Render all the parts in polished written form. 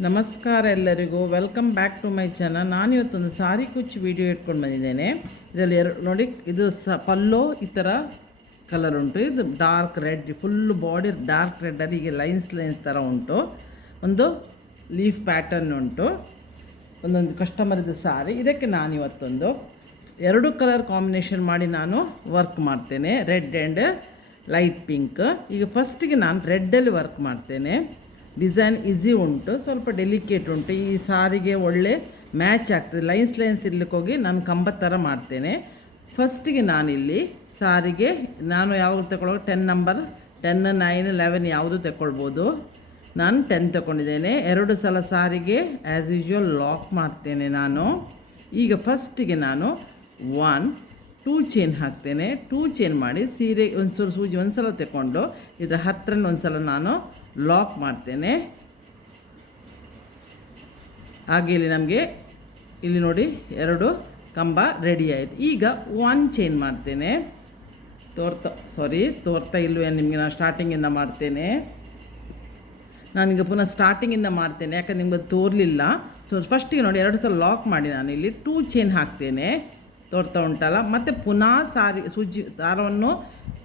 ನಮಸ್ಕಾರ ಎಲ್ಲರಿಗೂ, welcome back to my channel. ನಾನು ಇವತ್ತೊಂದು ಸಾರಿ ಕುಚ್ಚು ವಿಡಿಯೋ ಇಟ್ಕೊಂಡು ಬಂದಿದ್ದೇನೆ. ಇದರಲ್ಲಿ ನೋಡಿ, ಇದು ಪಲ್ಲೋ ಈ ಥರ ಕಲರ್ ಉಂಟು. ಇದು dark red, full body dark ರೆಡ್ಡಲ್ಲಿ ಹೀಗೆ ಲೈನ್ಸ್ ಥರ ಉಂಟು. ಒಂದು ಲೀಫ್ ಪ್ಯಾಟರ್ನ್ ಉಂಟು. ಒಂದೊಂದು ಕಸ್ಟಮರ್ದು ಸಾರಿ. ಇದಕ್ಕೆ ನಾನು ಇವತ್ತೊಂದು 2 ಕಲರ್ ಕಾಂಬಿನೇಷನ್ ಮಾಡಿ ನಾನು ವರ್ಕ್ ಮಾಡ್ತೇನೆ, ರೆಡ್ ಆ್ಯಂಡ್ ಲೈಟ್ ಪಿಂಕ್. ಈಗ ಫಸ್ಟಿಗೆ ನಾನು ರೆಡ್ಡಲ್ಲಿ ವರ್ಕ್ ಮಾಡ್ತೇನೆ. ಡಿಸೈನ್ ಈಸಿ ಉಂಟು, ಸ್ವಲ್ಪ ಡೆಲಿಕೇಟ್ ಉಂಟು. ಈ ಸಾರಿಗೆ ಒಳ್ಳೆ ಮ್ಯಾಚ್ ಆಗ್ತದೆ. ಲೈನ್ಸ್ ಇರ್ಲಿಕ್ಕೆ ಹೋಗಿ ನಾನು ಕಂಬದ ಥರ ಮಾಡ್ತೇನೆ. ಫಸ್ಟಿಗೆ ನಾನಿಲ್ಲಿ ಸಾರಿಗೆ ಯಾವಾಗ ತಗೊಳ್ಳೋ 10 ನಂಬರ್ 10, 9, 11 ಯಾವುದು ತಗೊಳ್ಬೋದು. ನಾನು 10 ತಗೊಂಡಿದ್ದೇನೆ. 2 ಸಲ ಸಾರಿಗೆ ಆ್ಯಸ್ ಯೂಶ್ವಲ್ ಲಾಕ್ ಮಾಡ್ತೇನೆ ನಾನು. ಈಗ ಫಸ್ಟಿಗೆ ನಾನು 1, 2 ಚೈನ್ ಹಾಕ್ತೇನೆ. 2 ಚೈನ್ ಮಾಡಿ ಸೀರೆ ಒಂದ್ಸಲ ಸೂಜಿ ಒಂದು ಸಲ ತಗೊಂಡು ಇದರ ಹತ್ತಿರನ ಒಂದು ಸಲ ನಾನು ಲಾಕ್ ಮಾಡ್ತೇನೆ. ಹಾಗೆ ಇಲ್ಲಿ ನಮಗೆ ಇಲ್ಲಿ ನೋಡಿ 2 ಕಂಬ ರೆಡಿ ಆಯಿತು. ಈಗ 1 ಚೈನ್ ಮಾಡ್ತೇನೆ. ತೋರ್ತಾ ಇಲ್ಲವೇ ನಿಮಗೆ? ನಾನು ಸ್ಟಾರ್ಟಿಂಗಿಂದ ಮಾಡ್ತೇನೆ. ನಾನೀಗ ಪುನಃ ಸ್ಟಾರ್ಟಿಂಗಿಂದ ಮಾಡ್ತೇನೆ, ಯಾಕಂದ್ರೆ ನಿಮ್ಗೆ ತೋರಲಿಲ್ಲ. ಸೊ ಫಸ್ಟಿಗೆ ನೋಡಿ 2 ಸಲ ಲಾಕ್ ಮಾಡಿ ನಾನು ಇಲ್ಲಿ 2 ಚೈನ್ ಹಾಕ್ತೇನೆ. ತೋರ್ತಾ ಉಂಟಲ್ಲ. ಮತ್ತು ಪುನಃ ದಾರವನ್ನು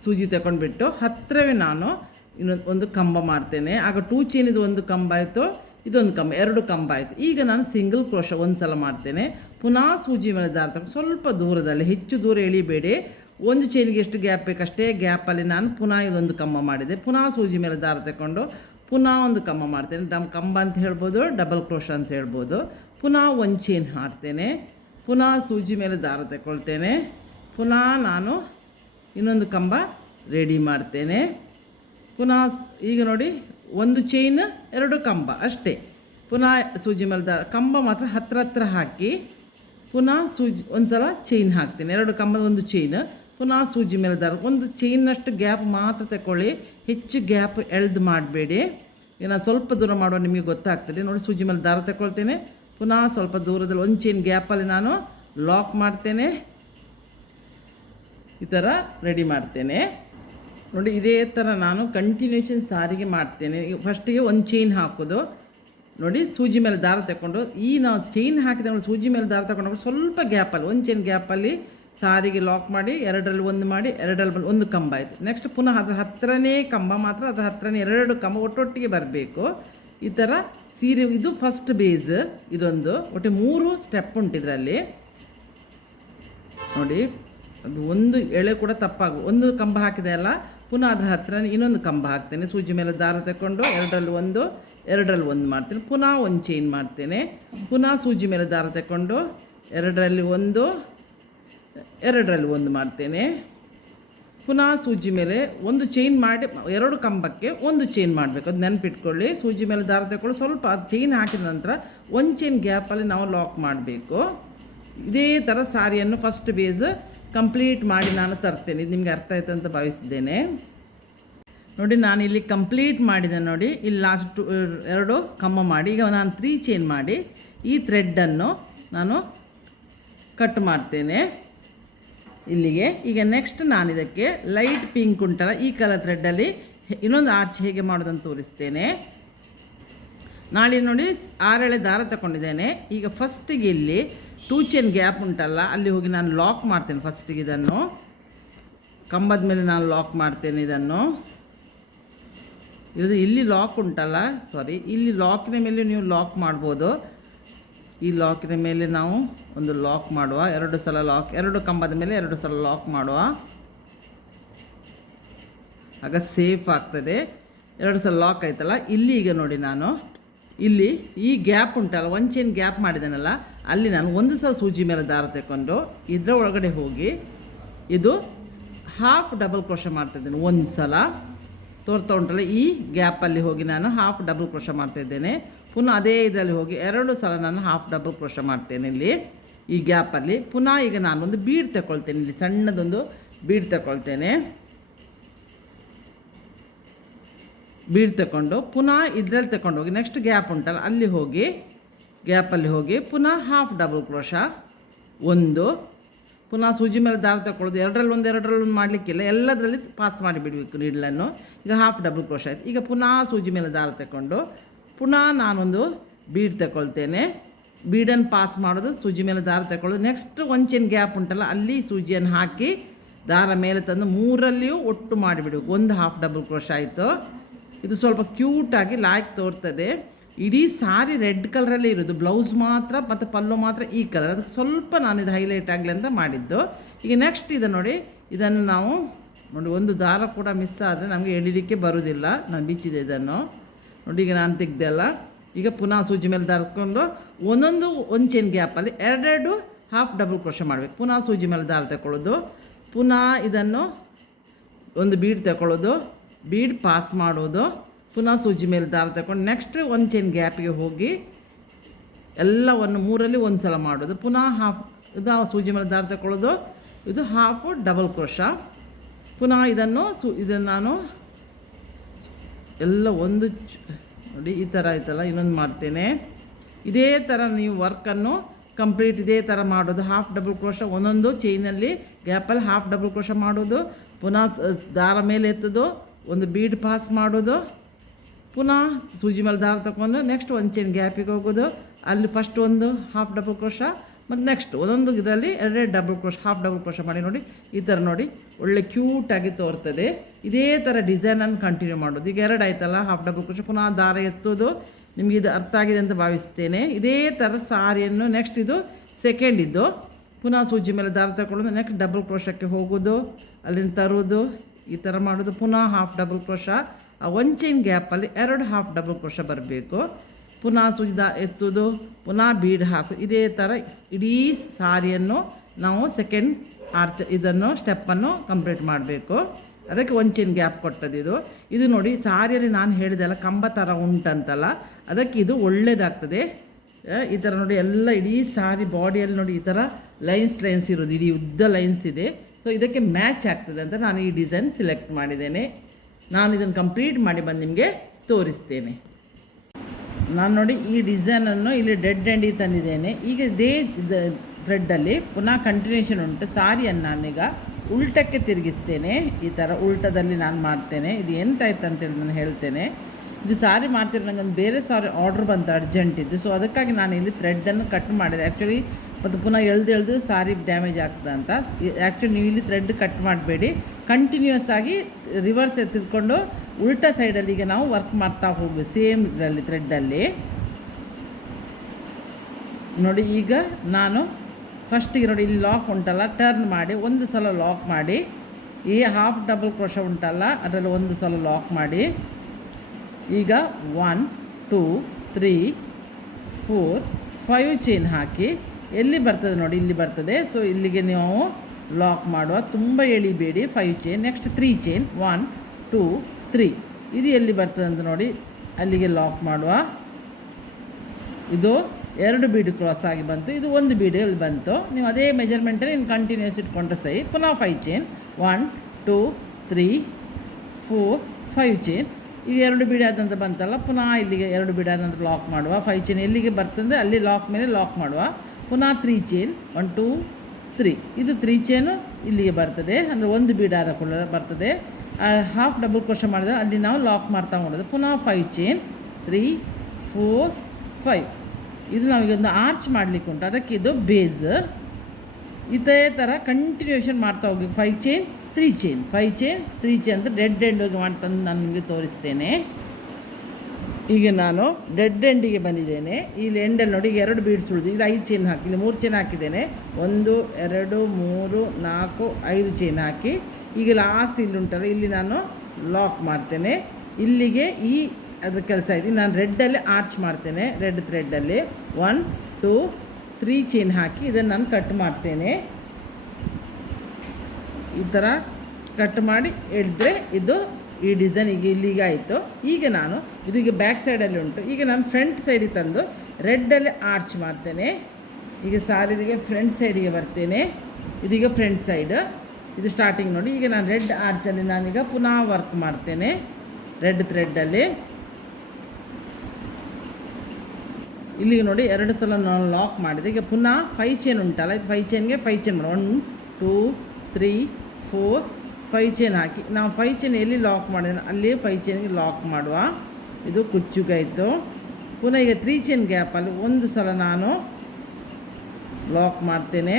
ಸೂಜಿ ತಗೊಂಡ್ಬಿಟ್ಟು ಹತ್ತಿರವೇ ನಾನು ಒಂದು ಕಂಬ ಮಾಡ್ತೇನೆ. ಆಗ 2 ಚೈನಿದು ಒಂದು ಕಂಬ ಆಯಿತು, ಇದೊಂದು ಕಂಬ, 2 ಕಂಬ ಆಯಿತು. ಈಗ ನಾನು ಸಿಂಗಲ್ ಕ್ರೋಶ ಒಂದು ಸಲ ಮಾಡ್ತೇನೆ. ಪುನಃ ಸೂಜಿ ಮೇಲೆ ದಾರ ತಗೊಂಡು ಸ್ವಲ್ಪ ದೂರದಲ್ಲಿ, ಹೆಚ್ಚು ದೂರ ಎಳಿಬೇಡಿ. ಒಂದು ಚೈನಿಗೆ ಎಷ್ಟು ಗ್ಯಾಪ್ ಬೇಕಷ್ಟೇ ಗ್ಯಾಪಲ್ಲಿ ನಾನು ಪುನಃ ಇದೊಂದು ಕಂಬ ಮಾಡಿದೆ. ಪುನಃ ಸೂಜಿ ಮೇಲೆ ದಾರ ತಗೊಂಡು ಪುನಃ ಒಂದು ಕಂಬ ಮಾಡ್ತೇನೆ. ಕಂಬ ಅಂತ ಹೇಳ್ಬೋದು, ಡಬಲ್ ಕ್ರೋಶ ಅಂತ ಹೇಳ್ಬೋದು. ಪುನಃ 1 ಚೈನ್ ಹಾಡ್ತೇನೆ. ಪುನಃ ಸೂಜಿ ಮೇಲೆ ದಾರ ತಗೊಳ್ತೇನೆ. ಪುನಃ ನಾನು ಇನ್ನೊಂದು ಕಂಬ ರೆಡಿ ಮಾಡ್ತೇನೆ. ಪುನಃ ಈಗ ನೋಡಿ 1 ಚೈನ್ 2 ಕಂಬ ಅಷ್ಟೇ. ಪುನಃ ಸೂಜಿ ಮೇಲೆ ದಾರ, ಕಂಬ ಮಾತ್ರ ಹತ್ರ ಹಾಕಿ ಪುನಃ ಸೂಜಿ ಒಂದು ಸಲ ಚೈನ್ ಹಾಕ್ತೇನೆ. 2 ಕಂಬದ 1 ಚೈನ್, ಪುನಃ ಸೂಜಿ ಮೇಲೆ ದಾರ. 1 ಚೈನ್ನಷ್ಟು ಗ್ಯಾಪ್ ಮಾತ್ರ ತಗೊಳ್ಳಿ, ಹೆಚ್ಚು ಗ್ಯಾಪ್ ಎಳ್ದು ಮಾಡಬೇಡಿ. ಈಗ ನಾನು ಸ್ವಲ್ಪ ದೂರ ಮಾಡುವ ನಿಮಗೆ ಗೊತ್ತಾಗ್ತದೆ ನೋಡಿ. ಸೂಜಿ ಮೇಲೆ ದಾರ ತಗೊಳ್ತೇನೆ. ಪುನಃ ಸ್ವಲ್ಪ ದೂರದಲ್ಲಿ 1 ಚೈನ್ ಗ್ಯಾಪಲ್ಲಿ ನಾನು ಲಾಕ್ ಮಾಡ್ತೇನೆ. ಈ ಥರ ರೆಡಿ ಮಾಡ್ತೇನೆ ನೋಡಿ. ಇದೇ ಥರ ನಾನು ಕಂಟಿನ್ಯೂಷನ್ ಸಾರಿಗೆ ಮಾಡ್ತೇನೆ. ಫಸ್ಟಿಗೆ 1 ಚೈನ್ ಹಾಕೋದು ನೋಡಿ, ಸೂಜಿ ಮೇಲೆ ದಾರ ತಗೊಂಡು ನಾವು ಚೈನ್ ಹಾಕಿದ ಸೂಜಿ ಮೇಲೆ ದಾರ ತಗೊಂಡು ಸ್ವಲ್ಪ ಗ್ಯಾಪಲ್ಲಿ 1 ಚೈನ್ ಗ್ಯಾಪಲ್ಲಿ ಸಾರಿಗೆ ಲಾಕ್ ಮಾಡಿ 2ರಲ್ಲಿ 1 ಮಾಡಿ 2ರಲ್ಲಿ 1 ಕಂಬ ಆಯಿತು. ನೆಕ್ಸ್ಟ್ ಪುನಃ ಅದರ ಹತ್ತಿರನೇ ಕಂಬ ಮಾತ್ರ, ಅದರ ಹತ್ತಿರನೇ 2 ಕಂಬ ಒಟ್ಟೊಟ್ಟಿಗೆ ಬರಬೇಕು. ಈ ಥರ ಸೀರೆ ಇದು ಫಸ್ಟ್ ಬೇಸ್. ಇದೊಂದು ಒಟ್ಟು 3 ಸ್ಟೆಪ್ ಉಂಟು ಇದರಲ್ಲಿ ನೋಡಿ. ಅದು ಒಂದು ಎಳೆ ಕೂಡ ತಪ್ಪಾಗು. 1 ಕಂಬ ಹಾಕಿದೆ ಅಲ್ಲ, ಪುನಃ ಅದರ ಹತ್ತಿರ ಇನ್ನೊಂದು ಕಂಬ ಹಾಕ್ತೇನೆ. ಸೂಜಿ ಮೇಲೆ ದಾರ ತಗೊಂಡು 2ರಲ್ಲಿ 1, 2ರಲ್ಲಿ 1 ಮಾಡ್ತೇನೆ. ಪುನಃ 1 ಚೈನ್ ಮಾಡ್ತೇನೆ. ಪುನಃ ಸೂಜಿ ಮೇಲೆ ದಾರ ತಗೊಂಡು 2ರಲ್ಲಿ 1, 2ರಲ್ಲಿ 1 ಮಾಡ್ತೇನೆ. ಪುನಃ ಸೂಜಿ ಮೇಲೆ 1 ಚೈನ್ ಮಾಡಿ 2 ಕಂಬಕ್ಕೆ 1 ಚೈನ್ ಮಾಡಬೇಕು, ಅದು ನೆನಪಿಟ್ಕೊಳ್ಳಿ. ಸೂಜಿ ಮೇಲೆ ದಾರ ತಗೊಂಡು ಸ್ವಲ್ಪ ಚೈನ್ ಹಾಕಿದ ನಂತರ 1 ಚೈನ್ ಗ್ಯಾಪಲ್ಲಿ ನಾವು ಲಾಕ್ ಮಾಡಬೇಕು. ಇದೇ ಥರ ಸಾರಿಯನ್ನು ಫಸ್ಟ್ ಬೇಸ್ ಕಂಪ್ಲೀಟ್ ಮಾಡಿ ನಾನು ತರ್ತೇನೆ. ಇದು ನಿಮಗೆ ಅರ್ಥ ಆಯ್ತು ಅಂತ ಭಾವಿಸಿದ್ದೇನೆ ನೋಡಿ. ನಾನಿಲ್ಲಿ ಕಂಪ್ಲೀಟ್ ಮಾಡಿದೆ ನೋಡಿ. ಇಲ್ಲಿ ಲಾಸ್ಟ್ 2 ಕಂಬ ಮಾಡಿ ಈಗ ನಾನು 3 ಚೈನ್ ಮಾಡಿ ಈ ಥ್ರೆಡ್ಡನ್ನು ನಾನು ಕಟ್ ಮಾಡ್ತೇನೆ ಇಲ್ಲಿಗೆ. ಈಗ ನೆಕ್ಸ್ಟ್ ನಾನು ಇದಕ್ಕೆ ಲೈಟ್ ಪಿಂಕ್ ಉಂಟಲ್ಲ, ಈ ಕಲರ್ ಥ್ರೆಡ್ಡಲ್ಲಿ ಇನ್ನೊಂದು ಆರ್ಚ್ ಹೇಗೆ ಮಾಡೋದಂತ ತೋರಿಸ್ತೇನೆ. ನಾಳೆ ನೋಡಿ 6 ಎಳೆ ದಾರ ತಗೊಂಡಿದ್ದೇನೆ. ಈಗ ಫಸ್ಟಿಗೆ ಇಲ್ಲಿ 2 ಚೈನ್ ಗ್ಯಾಪ್ ಉಂಟಲ್ಲ, ಅಲ್ಲಿ ಹೋಗಿ ನಾನು ಲಾಕ್ ಮಾಡ್ತೇನೆ. ಫಸ್ಟಿಗೆ ಇದನ್ನು ಕಂಬದ ಮೇಲೆ ನಾನು ಲಾಕ್ ಮಾಡ್ತೇನೆ. ಇದು ಇಲ್ಲಿ ಲಾಕ್ ಉಂಟಲ್ಲ, ಇಲ್ಲಿ ಲಾಕಿನ ಮೇಲೆ ನೀವು ಲಾಕ್ ಮಾಡ್ಬೋದು. ಈ ಲಾಕಿನ ಮೇಲೆ ನಾವು ಒಂದು ಲಾಕ್ ಮಾಡುವ, 2 ಸಲ ಲಾಕ್, 2 ಕಂಬದ ಮೇಲೆ 2 ಸಲ ಲಾಕ್ ಮಾಡುವ, ಆಗ ಸೇಫ್ ಆಗ್ತದೆ. 2 ಸಲ ಲಾಕ್ ಆಯ್ತಲ್ಲ. ಇಲ್ಲಿ ಈಗ ನೋಡಿ ನಾನು ಇಲ್ಲಿ ಈ ಗ್ಯಾಪ್ ಉಂಟಲ್ಲ, 1 ಚೈನ್ ಗ್ಯಾಪ್ ಮಾಡಿದ್ದೇನಲ್ಲ, ಅಲ್ಲಿ ನಾನು 1 ಸಲ ಸೂಜಿ ಮೇಲೆ ದಾರ ತಗೊಂಡು ಇದರ ಒಳಗಡೆ ಹೋಗಿ ಇದು ಹಾಫ್ ಡಬಲ್ ಕ್ರೋಶ ಮಾಡ್ತಾಯಿದ್ದೇನೆ. 1 ಸಲ ತೋರ್ತಾ ಉಂಟಲ್ಲ, ಈ ಗ್ಯಾಪಲ್ಲಿ ಹೋಗಿ ನಾನು ಹಾಫ್ ಡಬಲ್ ಕ್ರೋಶ ಮಾಡ್ತಾಯಿದ್ದೇನೆ. ಪುನಃ ಅದೇ ಇದರಲ್ಲಿ ಹೋಗಿ 2 ಸಲ ನಾನು ಹಾಫ್ ಡಬಲ್ ಕ್ರೋಶ ಮಾಡ್ತೇನೆ ಇಲ್ಲಿ ಈ ಗ್ಯಾಪಲ್ಲಿ. ಪುನಃ ಈಗ ನಾನು ಒಂದು ಬೀಡ್ ತಗೊಳ್ತೇನೆ. ಇಲ್ಲಿ ಸಣ್ಣದೊಂದು ಬೀಡ್ ತಗೊಳ್ತೇನೆ. ಬೀಡ್ ತಗೊಂಡು ಪುನಃ ಇದರಲ್ಲಿ ತಗೊಂಡು ಹೋಗಿ ನೆಕ್ಸ್ಟ್ ಗ್ಯಾಪ್ ಉಂಟಲ್ಲ, ಅಲ್ಲಿ ಹೋಗಿ ಗ್ಯಾಪಲ್ಲಿ ಹೋಗಿ ಪುನಃ ಹಾಫ್ ಡಬಲ್ ಕ್ರೋಶ 1, ಪುನಃ ಸೂಜಿ ಮೇಲೆ ದಾರ ತಗೊಳ್ಳೋದು 2ರಲ್ಲಿ 1, 2ರಲ್ಲಿ 1 ಮಾಡಲಿಕ್ಕಿಲ್ಲ, ಎಲ್ಲದರಲ್ಲಿ ಪಾಸ್ ಮಾಡಿಬಿಡಬೇಕು ನೀಡಲನ್ನು. ಈಗ ಹಾಫ್ ಡಬಲ್ ಕ್ರೋಶ ಆಯಿತು. ಈಗ ಪುನಃ ಸೂಜಿ ಮೇಲೆ ದಾರ ತಗೊಂಡು ಪುನಃ ನಾನೊಂದು ಬೀಡ್ ತಗೊಳ್ತೇನೆ. ಬೀಡನ್ನು ಪಾಸ್ ಮಾಡೋದು, ಸೂಜಿ ಮೇಲೆ ದಾರ ತಗೊಳ್ಳೋದು. ನೆಕ್ಸ್ಟ್ ಒಂದು ಚೈನ್ ಗ್ಯಾಪ್ ಉಂಟಲ್ಲ ಅಲ್ಲಿ ಸೂಜಿಯನ್ನು ಹಾಕಿ ದಾರ ಮೇಲೆ ತಂದು ಮೂರಲ್ಲಿಯೂ ಒಟ್ಟು ಮಾಡಿಬಿಡು. ಒಂದು ಹಾಫ್ ಡಬಲ್ ಕ್ರೋಶ ಆಯಿತು. ಇದು ಸ್ವಲ್ಪ ಕ್ಯೂಟಾಗಿ ಲಾಯ್ಕ್ ತೋರ್ತದೆ. ಇಡೀ ಸಾರಿ ರೆಡ್ ಕಲರಲ್ಲೇ ಇರೋದು, ಬ್ಲೌಸ್ ಮಾತ್ರ ಮತ್ತು ಪಲ್ಲು ಮಾತ್ರ ಈ ಕಲರ್. ಅದಕ್ಕೆ ಸ್ವಲ್ಪ ನಾನು ಇದು ಹೈಲೈಟ್ ಆಗಲಿ ಅಂತ ಮಾಡಿದ್ದು. ಈಗ ನೆಕ್ಸ್ಟ್ ಇದು ನೋಡಿ, ಇದನ್ನು ನಾವು ನೋಡಿ ಒಂದು ದಾರ ಕೂಡ ಮಿಸ್ ಆದರೆ ನಮಗೆ ಎಳಿಲಿಕ್ಕೆ ಬರೋದಿಲ್ಲ. ನಾನು ಬಿಚ್ಚಿದೆ ಇದನ್ನು ನೋಡಿ. ಈಗ ನಾನು ತೆಗ್ದೆಲ್ಲ. ಈಗ ಪುನಃ ಸೂಜಿ ಮೇಲೆ ದಾರ್ಕೊಂಡು ಒಂದು ಚೈನ್ ಗ್ಯಾಪಲ್ಲಿ ಎರಡೆರಡು ಹಾಫ್ ಡಬಲ್ ಕ್ರೋಶ ಮಾಡಬೇಕು. ಪುನಃ ಸೂಜಿ ಮೇಲೆ ದಾರ ತಗೊಳ್ಳೋದು, ಪುನಃ ಇದನ್ನು ಒಂದು ಬೀಡ್ ತಗೊಳ್ಳೋದು, ಬೀಡ್ ಪಾಸ್ ಮಾಡೋದು, ಪುನಃ ಸೂಜಿ ಮೇಲೆ ದಾರ ತಗೊಂಡು ನೆಕ್ಸ್ಟ್ ಒಂದು ಚೈನ್ ಗ್ಯಾಪಿಗೆ ಹೋಗಿ ಎಲ್ಲವನ್ನು ಮೂರಲ್ಲಿ ಒಂದು ಸಲ ಮಾಡೋದು. ಪುನಃ ಹಾಫ್ ಇದು ಸೂಜಿ ಮೇಲೆ ದಾರ ತಗೊಳ್ಳೋದು, ಇದು ಹಾಫು ಡಬಲ್ ಕ್ರೋಶ. ಪುನಃ ಇದನ್ನು ನಾನು ಎಲ್ಲ ಒಂದು ನೋಡಿ ಈ ಥರ ಆಯ್ತಲ್ಲ, ಇನ್ನೊಂದು ಮಾಡ್ತೇನೆ. ಇದೇ ಥರ ನೀವು ವರ್ಕನ್ನು ಕಂಪ್ಲೀಟ್ ಇದೇ ಥರ ಮಾಡೋದು. ಹಾಫ್ ಡಬಲ್ ಕ್ರೋಶ ಒಂದೊಂದು ಚೈನಲ್ಲಿ ಗ್ಯಾಪಲ್ಲಿ ಹಾಫ್ ಡಬಲ್ ಕ್ರೋಶ ಮಾಡೋದು, ಪುನಃ ದಾರ ಮೇಲೆ ಎತ್ತೋದು, ಒಂದು ಬೀಡ್ ಪಾಸ್ ಮಾಡೋದು, ಪುನಃ ಸೂಜಿ ಮೇಲೆ ದಾರ ತಗೊಂಡು ನೆಕ್ಸ್ಟ್ ಒಂದು ಚೈನ್ ಗ್ಯಾಪಿಗೆ ಹೋಗೋದು, ಅಲ್ಲಿ ಫಸ್ಟ್ ಒಂದು ಹಾಫ್ ಡಬಲ್ ಕ್ರೋಶ ಮತ್ತು ನೆಕ್ಸ್ಟ್ ಒಂದೊಂದು ಇದರಲ್ಲಿ ಎರಡೆರಡು double crochet half double crochet ಮಾಡಿ ನೋಡಿ. ಈ ಥರ ನೋಡಿ ಒಳ್ಳೆ ಕ್ಯೂಟಾಗಿ ತೋರ್ತದೆ. ಇದೇ ಥರ ಡಿಸೈನನ್ನು ಕಂಟಿನ್ಯೂ ಮಾಡೋದು. ಈಗ ಎರಡು ಆಯ್ತಲ್ಲ ಹಾಫ್ ಡಬಲ್ ಕ್ರೋಶ, ಪುನಃ ದಾರ ಎತ್ತೋದು. ನಿಮಗೆ ಇದು ಅರ್ಥ ಆಗಿದೆ ಅಂತ ಭಾವಿಸ್ತೇನೆ. ಇದೇ ಥರ ಸಾರಿಯನ್ನು ನೆಕ್ಸ್ಟ್ ಇದು ಸೆಕೆಂಡ್ ಇದ್ದು ಪುನಃ ಸೂಜಿ ಮೇಲೆ ದಾರ ತಗೊಳ್ಳೋದು, ನೆಕ್ಸ್ಟ್ ಡಬಲ್ ಕ್ರೋಶಕ್ಕೆ ಹೋಗೋದು, ಅಲ್ಲಿಂದ ತರೋದು, ಈ ಥರ ಮಾಡೋದು. ಪುನಃ ಹಾಫ್ ಡಬಲ್ ಕ್ರೋಶ, ಆ ಒಂದು ಚೈನ್ ಗ್ಯಾಪಲ್ಲಿ ಎರಡು ಹಾಫ್ ಡಬಲ್ ಕ್ರೋಶ ಬರಬೇಕು. ಪುನಃ ಸೂಜಿ ಎತ್ತೋದು, ಪುನಃ ಬೀಡ್ ಹಾಕೋದು. ಇದೇ ಥರ ಇಡೀ ಸಾರಿಯನ್ನು ನಾವು ಸೆಕೆಂಡ್ ಇದನ್ನು ಸ್ಟೆಪ್ಪನ್ನು ಕಂಪ್ಲೀಟ್ ಮಾಡಬೇಕು. ಅದಕ್ಕೆ ಒಂದು ಚೈನ್ ಗ್ಯಾಪ್ ಕೊಟ್ಟದ್ದು ಇದು ನೋಡಿ. ಸಾರಿಯಲ್ಲಿ ನಾನು ಹೇಳಿದೆಲ್ಲ ಕಂಬ ಥರ ಉಂಟಂತಲ್ಲ, ಅದಕ್ಕೆ ಇದು ಒಳ್ಳೆಯದಾಗ್ತದೆ. ಈ ಥರ ನೋಡಿ ಎಲ್ಲ ಇಡೀ ಸಾರಿ ಬಾಡಿಯಲ್ಲಿ ನೋಡಿ ಈ ಥರ ಲೈನ್ಸ್ ಇರೋದು, ಇಡೀ ಉದ್ದ ಲೈನ್ಸ್ ಇದೆ. ಸೊ ಇದಕ್ಕೆ ಮ್ಯಾಚ್ ಆಗ್ತದೆ ಅಂತ ನಾನು ಈ ಡಿಸೈನ್ ಸೆಲೆಕ್ಟ್ ಮಾಡಿದ್ದೇನೆ. ನಾನು ಇದನ್ನು ಕಂಪ್ಲೀಟ್ ಮಾಡಿ ಬಂದು ನಿಮಗೆ ತೋರಿಸ್ತೇನೆ. ನಾನು ನೋಡಿ ಈ ಡಿಸೈನನ್ನು ಇಲ್ಲಿ ಡೆಡ್ ಎಂಡಿಗೆ ತಂದಿದ್ದೇನೆ. ಈಗ ಇದೇ ಥ್ರೆಡ್ಡಲ್ಲಿ ಪುನಃ ಕಂಟಿನ್ಯೂಷನ್ ಉಂಟು. ಸಾರಿಯನ್ನು ನಾನೀಗ ಉಲ್ಟಕ್ಕೆ ತಿರುಗಿಸ್ತೇನೆ. ಈ ಥರ ಉಲ್ಟದಲ್ಲಿ ನಾನು ಮಾಡ್ತೇನೆ. ಇದು ಎಂತಾಯ್ತು ಅಂತೇಳಿ ನಾನು ಹೇಳ್ತೇನೆ. ಇದು ಸಾರಿ ಮಾಡ್ತಿರೋ ನನಗೊಂದು ಬೇರೆ ಸಾರಿ ಆರ್ಡ್ರ್ ಬಂತು ಅರ್ಜೆಂಟ್ ಇದ್ದು. ಸೊ ಅದಕ್ಕಾಗಿ ನಾನು ಇಲ್ಲಿ ಥ್ರೆಡ್ಡನ್ನು ಕಟ್ ಮಾಡಿದೆ ಆ್ಯಕ್ಚುಲಿ. ಮತ್ತು ಪುನಃ ಎಳ್ದು ಸಾರಿ ಡ್ಯಾಮೇಜ್ ಆಗ್ತದೆ ಅಂತ. ಆ್ಯಕ್ಚುಲಿ ನೀವು ಇಲ್ಲಿ ಥ್ರೆಡ್ ಕಟ್ ಮಾಡಬೇಡಿ, ಕಂಟಿನ್ಯೂಯಸ್ ಆಗಿ ರಿವರ್ಸ್ ತಿಳ್ಕೊಂಡು ಉಲ್ಟಾ ಸೈಡಲ್ಲಿ ಈಗ ನಾವು ವರ್ಕ್ ಮಾಡ್ತಾ ಹೋಗ್ಬೇಕು ಸೇಮ್ ಇದರಲ್ಲಿ ಥ್ರೆಡ್ಡಲ್ಲಿ ನೋಡಿ. ಈಗ ನಾನು ಫಸ್ಟಿಗೆ ನೋಡಿ ಇಲ್ಲಿ ಲಾಕ್ ಉಂಟಲ್ಲ, ಟರ್ನ್ ಮಾಡಿ ಒಂದು ಸಲ ಲಾಕ್ ಮಾಡಿ, ಈ ಹಾಫ್ ಡಬಲ್ ಕ್ರೋಶ ಉಂಟಲ್ಲ ಅದರಲ್ಲಿ ಒಂದು ಸಲ ಲಾಕ್ ಮಾಡಿ. ಈಗ 1 2 3 4 5 ಚೈನ್ ಹಾಕಿ ಎಲ್ಲಿ ಬರ್ತದೆ ನೋಡಿ ಇಲ್ಲಿ ಬರ್ತದೆ. ಸೊ ಇಲ್ಲಿಗೆ ನೀವು ಲಾಕ್ ಮಾಡುವ, ತುಂಬ ಎಳಿಬೇಡಿ. 5 ಚೈನ್, ನೆಕ್ಸ್ಟ್ 3 ಚೈನ್ 1 2 3 ಇದು ಎಲ್ಲಿ ಬರ್ತದೆ ಅಂತ ನೋಡಿ ಅಲ್ಲಿಗೆ ಲಾಕ್ ಮಾಡುವ. ಇದು 2 ಬೀಡ್ ಕ್ರಾಸ್ ಆಗಿ ಬಂತು, ಇದು 1 ಬೀಡ್ ಅಲ್ಲಿ ಬಂತು. ನೀವು ಅದೇ ಮೆಜರ್ಮೆಂಟಲ್ಲಿ ಇನ್ನು ಕಂಟಿನ್ಯೂಸ್ ಇಟ್ಕೊಂಡ್ರೆ ಸರಿ. ಪುನಃ 5 ಚೈನ್ 1 2 3 4 5 ಚೈನ್. ಈಗ 2 ಬೀಡ್ ಆದಂತ ಬಂತಲ್ಲ, ಪುನಃ ಇಲ್ಲಿಗೆ 2 ಬೀಡ್ ಆದಂತ ಲಾಕ್ ಮಾಡುವ. 5 ಚೈನ್ ಎಲ್ಲಿಗೆ ಬರ್ತದೆ ಅಲ್ಲಿ ಲಾಕ್ ಮೇಲೆ ಲಾಕ್ ಮಾಡುವ. ಪುನಃ 3 ಚೈನ್ 1 2 3 ಇದು 3 ಚೈನು ಇಲ್ಲಿಗೆ ಬರ್ತದೆ, ಅಂದರೆ 1 ಬೀಡ್ ಆದ ಕೂಡ ಬರ್ತದೆ. ಹಾಫ್ ಡಬಲ್ ಕ್ರೋಶ ಮಾಡಿದ್ರೆ ಅಲ್ಲಿ ನಾವು ಲಾಕ್ ಮಾಡ್ತಾ ಮಾಡೋದು. ಪುನಃ 5 ಚೈನ್ 3 4 5 ಇದು ನಮಗೊಂದು ಆರ್ಚ್ ಮಾಡಲಿಕ್ಕೆ ಉಂಟು, ಅದಕ್ಕೆ ಇದು ಬೇಸ್. ಇದೇ ಥರ ಕಂಟಿನ್ಯೂಷನ್ ಮಾಡ್ತಾ ಹೋಗಿ 5 ಚೈನ್ 3 ಚೈನ್ 5 ಚೈನ್ 3 ಚೈನ್ ಅಂತ ಡೆಡ್ ಎಂಡಿಗೆ ಮಾಡ್ತಂದು ನಾನು ನಿಮಗೆ ತೋರಿಸ್ತೇನೆ. ಈಗ ನಾನು ಡೆಡ್ ಎಂಡಿಗೆ ಬಂದಿದ್ದೇನೆ. ಇಲ್ಲಿ ಎಂಡಲ್ಲಿ ನೋಡಿ ಈಗ 2 ಬೀಡ್ಸ್ ಉಳಿದು, ಈಗ 5 ಚೈನ್ ಹಾಕಿ, ಇಲ್ಲಿ 3 ಚೈನ್ ಹಾಕಿದ್ದೇನೆ. 1 2 3 4 5 ಚೈನ್ ಹಾಕಿ ಈಗ ಲಾಸ್ಟ್ ಇಲ್ಲಿ ಉಂಟಲ್ಲ ಇಲ್ಲಿ ನಾನು ಲಾಕ್ ಮಾಡ್ತೇನೆ. ಇಲ್ಲಿಗೆ ಈ ಅದು ಕೆಲಸ ಇದೆ. ನಾನು ರೆಡ್ಡಲ್ಲಿ ಆರ್ಚ್ ಮಾಡ್ತೇನೆ. ರೆಡ್ ಥ್ರೆಡ್ಡಲ್ಲಿ 1 2 3 ಚೈನ್ ಹಾಕಿ ಇದನ್ನು ನಾನು ಕಟ್ ಮಾಡ್ತೇನೆ. ಈ ಥರ ಕಟ್ ಮಾಡಿ ಎಳೆದ್ರೆ ಇದು ಈ ಡಿಸೈನ್ ಈಗ ಇಲ್ಲಿಗೆ ಆಯಿತು. ಈಗ ನಾನು ಇದೀಗ ಬ್ಯಾಕ್ ಸೈಡಲ್ಲಿ ಉಂಟು. ಈಗ ನಾನು ಫ್ರಂಟ್ ಸೈಡಿಗೆ ತಂದು ರೆಡ್ಡಲ್ಲಿ ಆರ್ಚ್ ಮಾಡ್ತೇನೆ. ಈಗ ಸಾರಿದಿಗೆ ಫ್ರಂಟ್ ಸೈಡಿಗೆ ಬರ್ತೇನೆ. ಇದೀಗ ಫ್ರಂಟ್ ಸೈಡ್ ಇದು ಸ್ಟಾರ್ಟಿಂಗ್ ನೋಡಿ. ಈಗ ನಾನು ರೆಡ್ ಆರ್ಚಲ್ಲಿ ನಾನೀಗ ಪುನಃ ವರ್ಕ್ ಮಾಡ್ತೇನೆ ರೆಡ್ ಥ್ರೆಡ್ಡಲ್ಲಿ. ಇಲ್ಲಿಗೆ ನೋಡಿ 2 ಸಲ ನಾನು ಲಾಕ್ ಮಾಡಿದೆ. ಈಗ ಪುನಃ 5 ಚೈನ್ ಉಂಟಲ್ಲ, ಇದು 5 ಚೈನ್ಗೆ 5 ಚೈನ್ ಮಾಡಿ 1 2 3 4 5 ಚೈನ್ ಹಾಕಿ ನಾವು 5 ಚೈನ್ ಎಲ್ಲಿ ಲಾಕ್ ಮಾಡಿದ್ರೆ ಅಲ್ಲಿ 5 ಚೈನ್ಗೆ ಲಾಕ್ ಮಾಡುವ. ಇದು ಕುಚ್ಚುಗಾಯಿತು. ಪುನಃ ಈಗ 3 ಚೈನ್ ಗ್ಯಾಪಲ್ಲಿ ಒಂದು ಸಲ ನಾನು ಲಾಕ್ ಮಾಡ್ತೇನೆ.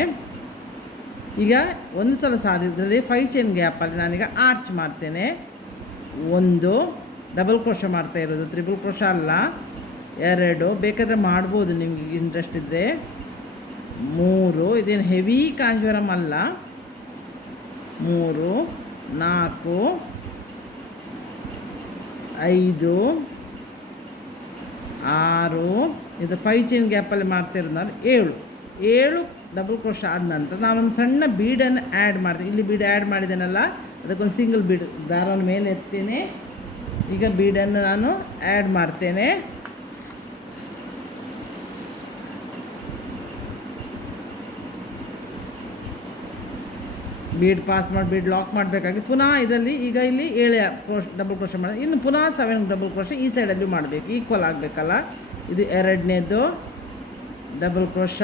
ಈಗ ಒಂದು ಸಲ ಸಾಧಿದ್ರಲ್ಲಿ 5 ಚೈನ್ ಗ್ಯಾಪಲ್ಲಿ ನಾನೀಗ ಆರ್ಚ್ ಮಾಡ್ತೇನೆ. 1 ಡಬಲ್ ಕ್ರೋಶ ಮಾಡ್ತಾ ಇರೋದು, ತ್ರಿಬಲ್ ಕ್ರೋಶ ಅಲ್ಲ. 2 ಬೇಕಾದರೆ ಮಾಡ್ಬೋದು ನಿಮಗೆ ಇಂಟ್ರೆಸ್ಟ್ ಇದ್ದರೆ. 3 ಇದೇನು ಹೆವಿ ಕಾಂಜೂರಮ್ ಅಲ್ಲ. 3 4 5 6 ಇದು 5 ಚೈನ್ ಗ್ಯಾಪಲ್ಲಿ ಮಾಡ್ತಿರೋದು ನಾನು 7 ಡಬಲ್ ಕ್ರೋಶ ಆದ ನಂತರ ನಾನೊಂದು ಸಣ್ಣ ಬೀಡನ್ನು ಆ್ಯಡ್ ಮಾಡ್ತೀನಿ. ಇಲ್ಲಿ ಬೀಡ್ ಆ್ಯಡ್ ಮಾಡಿದ್ದೇನಲ್ಲ, ಅದಕ್ಕೊಂದು ಸಿಂಗಲ್ ಬೀಡ್ ದಾರವನ್ನು ಮೇಲೆ ಎತ್ತೇನೆ. ಈಗ ಬೀಡನ್ನು ನಾನು ಆ್ಯಡ್ ಮಾಡ್ತೇನೆ. ಬೀಡ್ ಪಾಸ್ ಮಾಡಿ ಬೀಡ್ ಲಾಕ್ ಮಾಡಬೇಕಾಗಿ ಪುನಃ ಇದರಲ್ಲಿ ಈಗ ಇಲ್ಲಿ 7 ಡಬಲ್ ಕ್ರೋಶ ಮಾಡಿ, ಇನ್ನು ಪುನಃ 7 ಡಬಲ್ ಕ್ರೋಶ ಈ ಸೈಡಲ್ಲಿ ಮಾಡಬೇಕು, ಈಕ್ವಲ್ ಆಗಬೇಕಲ್ಲ. ಇದು 2ನೇದು ಡಬಲ್ ಕ್ರೋಶ,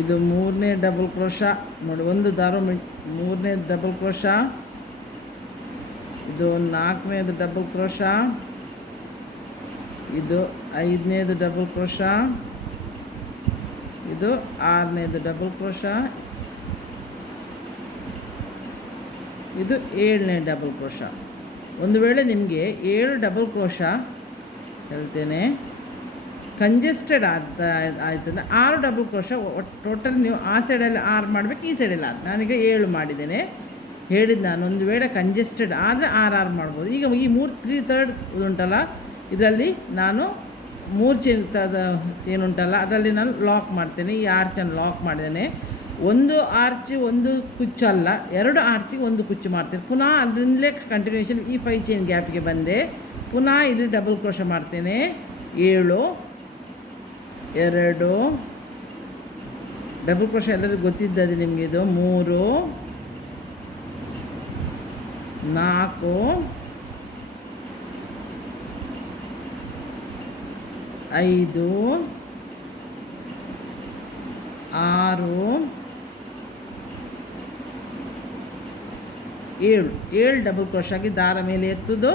ಇದು 3ನೇ ಡಬಲ್ ಕ್ರೋಶ ನೋಡಿ, ಒಂದು ದಾರ 3ನೇ ಡಬಲ್ ಕ್ರೋಶ, ಇದು 4ನೇದು ಡಬಲ್ ಕ್ರೋಶ, ಇದು 5ನೇದು ಡಬಲ್ ಕ್ರೋಶ, ಇದು 6ನೇದು ಡಬಲ್ ಕ್ರೋಶ, ಇದು 7ನೇ ಡಬಲ್ ಕ್ರೋಶ. ಒಂದು ವೇಳೆ ನಿಮಗೆ 7 ಡಬಲ್ ಕ್ರೋಶ ಹೇಳ್ತೇನೆ ಕಂಜೆಸ್ಟೆಡ್ ಆಯ್ತಂದರೆ 6 ಡಬಲ್ ಕ್ರೋಶ ಟೋಟಲ್ ನೀವು ಆ ಸೈಡಲ್ಲಿ 6 ಮಾಡಬೇಕು, ಈ ಸೈಡಲ್ಲಿ 6. ನಾನೀಗ 7 ಮಾಡಿದ್ದೇನೆ ಹೇಳಿದ್ದು ನಾನು. ಒಂದು ವೇಳೆ ಕಂಜೆಸ್ಟೆಡ್ ಆದರೆ 6 ಮಾಡ್ಬೋದು. ಈಗ ಈ 3/3 ಉಂಟಲ್ಲ, ಇದರಲ್ಲಿ ನಾನು 3 ಚೈನ್ ಉಂಟಲ್ಲ, ಅದರಲ್ಲಿ ನಾನು ಲಾಕ್ ಮಾಡ್ತೇನೆ. ಈ ಆರ್ಚನ್ನು ಲಾಕ್ ಮಾಡಿದ್ದೇನೆ. ಒಂದು ಆರ್ಚ್ ಒಂದು ಕುಚ್ಚು ಅಲ್ಲ, 2 ಆರ್ಚಿಗೆ ಒಂದು ಕುಚ್ಚು ಮಾಡ್ತೇನೆ. ಪುನಃ ಅದರಿಂದಲೇ ಕಂಟಿನ್ಯೂಷನ್ ಈ 5 ಚೈನ್ ಗ್ಯಾಪಿಗೆ ಬಂದೆ. ಪುನಃ ಇಲ್ಲಿ ಡಬಲ್ ಕ್ರೋಶ ಮಾಡ್ತೇನೆ. 7 2 ಡಬಲ್ ಕ್ರೋಶ ಎಲ್ಲರಿಗೂ ಗೊತ್ತಿದ್ದದೆ ನಿಮಗೆ. ಇದು 3 4 5 6 7 ಡಬಲ್ ಕ್ರೋಶಾಗಿ ದಾರ ಮೇಲೆ ಎತ್ತುವುದು,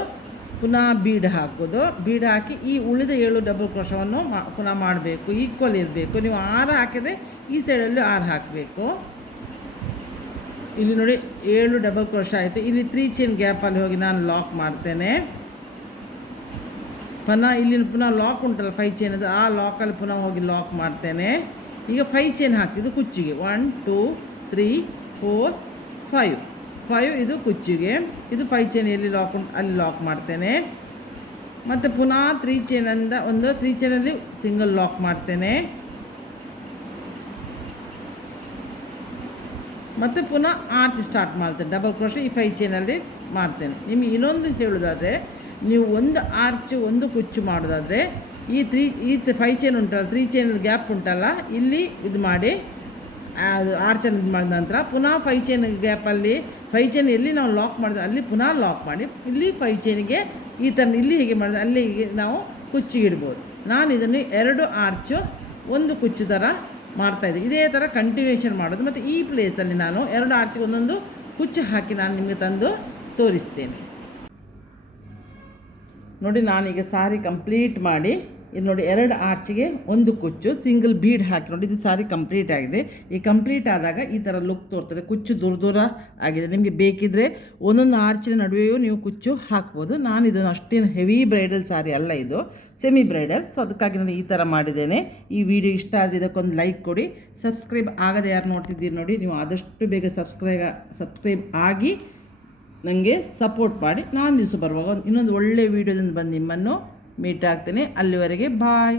ಪುನಃ ಬೀಡ್ ಹಾಕೋದು. ಬೀಡ್ ಹಾಕಿ ಈ ಉಳಿದ 7 ಡಬಲ್ ಕ್ರೋಶವನ್ನು ಪುನಃ ಮಾಡಬೇಕು, ಈಕ್ವಲ್ ಇರಬೇಕು. ನೀವು 6 ಹಾಕಿದರೆ ಈ ಸೈಡಲ್ಲಿ 6 ಹಾಕಬೇಕು. ಇಲ್ಲಿ ನೋಡಿ 7 ಡಬಲ್ ಕ್ರೋಶ ಆಯಿತು. ಇಲ್ಲಿ 3 ಚೈನ್ ಗ್ಯಾಪಲ್ಲಿ ಹೋಗಿ ನಾನು ಲಾಕ್ ಮಾಡ್ತೇನೆ. ಪುನಃ ಇಲ್ಲಿ ಪುನಃ ಲಾಕ್ ಉಂಟಲ್ಲ 5 ಚೈನ್, ಅದು ಆ ಲಾಕಲ್ಲಿ ಪುನಃ ಹೋಗಿ ಲಾಕ್ ಮಾಡ್ತೇನೆ. ಈಗ 5 ಚೈನ್ ಹಾಕಿದ್ದು ಕುಚ್ಚಿಗೆ 1 2 3 4 5 ಇದು ಕುಚ್ಚಿಗೆ. ಇದು 5 ಚೈನ್ ಎಲ್ಲಿ ಲಾಕ್ ಉಂಟು ಅಲ್ಲಿ ಲಾಕ್ ಮಾಡ್ತೇನೆ. ಮತ್ತು ಪುನಃ 3 ಚೈನಿಂದ 3 ಚೈನಲ್ಲಿ ಸಿಂಗಲ್ ಲಾಕ್ ಮಾಡ್ತೇನೆ. ಮತ್ತು ಪುನಃ ಆರ್ಚ್ ಸ್ಟಾರ್ಟ್ ಮಾಡ್ತೇನೆ. ಡಬಲ್ ಕ್ರೋಶ ಈ 5 ಚೈನಲ್ಲಿ ಮಾಡ್ತೇನೆ. ನಿಮಗೆ ಇನ್ನೊಂದು ಹೇಳೋದಾದರೆ, ನೀವು ಒಂದು ಆರ್ಚ್ ಒಂದು ಕುಚ್ಚು ಮಾಡೋದಾದರೆ ಈ 5 ಚೈನ್ ಉಂಟಲ್ಲ, 3 ಚೈನ್ ಗ್ಯಾಪ್ ಉಂಟಲ್ಲ, ಇಲ್ಲಿ ಇದು ಮಾಡಿ ಅದು ಆರ್ಚನ್ನು ಇದು ಮಾಡಿದ ನಂತರ ಪುನಃ 5 ಚೈನ್ ಗ್ಯಾಪಲ್ಲಿ 5 ಚೈನ್ ಎಲ್ಲಿ ನಾವು ಲಾಕ್ ಮಾಡಿದ್ರೆ ಅಲ್ಲಿ ಪುನಃ ಲಾಕ್ ಮಾಡಿ ಇಲ್ಲಿ 5 ಚೈನಿಗೆ ಈ ಥರ ಇಲ್ಲಿ ಹೀಗೆ ಮಾಡಿದ್ರೆ ಅಲ್ಲಿ ಹೀಗೆ ನಾವು ಕುಚ್ಚಿಗೆ ಇಡ್ಬೋದು. ನಾನು ಇದನ್ನು 2 ಆರ್ಚು ಒಂದು ಕುಚ್ಚು ಥರ ಮಾಡ್ತಾಯಿದ್ದೆ. ಇದೇ ಥರ ಕಂಟಿನ್ಯೂಷನ್ ಮಾಡೋದು. ಮತ್ತು ಈ ಪ್ಲೇಸಲ್ಲಿ ನಾನು 2 ಆರ್ಚಿಗೆ ಒಂದೊಂದು ಕುಚ್ಚು ಹಾಕಿ ನಾನು ನಿಮಗೆ ತಂದು ತೋರಿಸ್ತೇನೆ. ನೋಡಿ, ನಾನೀಗ ಸಾರಿ ಕಂಪ್ಲೀಟ್ ಮಾಡಿ ಇದು ನೋಡಿ 2 ಆರ್ಚಿಗೆ ಒಂದು ಕುಚ್ಚು ಸಿಂಗಲ್ ಬೀಡ್ ಹಾಕಿ ನೋಡಿ, ಇದು ಸಾರಿ ಕಂಪ್ಲೀಟ್ ಆಗಿದೆ. ಈ ಕಂಪ್ಲೀಟ್ ಆದಾಗ ಈ ಥರ ಲುಕ್ ತೋರ್ತದೆ. ಕುಚ್ಚು ದೂರ ಆಗಿದೆ. ನಿಮಗೆ ಬೇಕಿದ್ದರೆ ಒಂದೊಂದು ಆರ್ಚಿನ ನಡುವೆಯೂ ನೀವು ಕುಚ್ಚು ಹಾಕ್ಬೋದು. ನಾನು ಇದನ್ನು ಅಷ್ಟೇನು ಹೆವಿ ಬ್ರೈಡಲ್ ಸಾರಿ ಅಲ್ಲ, ಇದು ಸೆಮಿ ಬ್ರೈಡಲ್. ಸೊ ಅದಕ್ಕಾಗಿ ನಾನು ಈ ಥರ ಮಾಡಿದ್ದೇನೆ. ಈ ವಿಡಿಯೋ ಇಷ್ಟ ಆದರೆ ಇದಕ್ಕೊಂದು ಲೈಕ್ ಕೊಡಿ. ಸಬ್ಸ್ಕ್ರೈಬ್ ಆಗದೆ ಯಾರು ನೋಡ್ತಿದ್ದೀರಿ ನೋಡಿ, ನೀವು ಆದಷ್ಟು ಬೇಗ ಸಬ್ಸ್ಕ್ರೈಬ್ ಆಗಿ ನನಗೆ ಸಪೋರ್ಟ್ ಮಾಡಿ. ನಾನು ದಿವಸ ಬರುವಾಗ ಇನ್ನೊಂದು ಒಳ್ಳೆಯ ವೀಡಿಯೋದಿಂದ ಬಂದು ನಿಮ್ಮನ್ನು ಮೀಟ್ ಆಗ್ತೇನೆ. ಅಲ್ಲಿವರೆಗೆ ಬಾಯ್.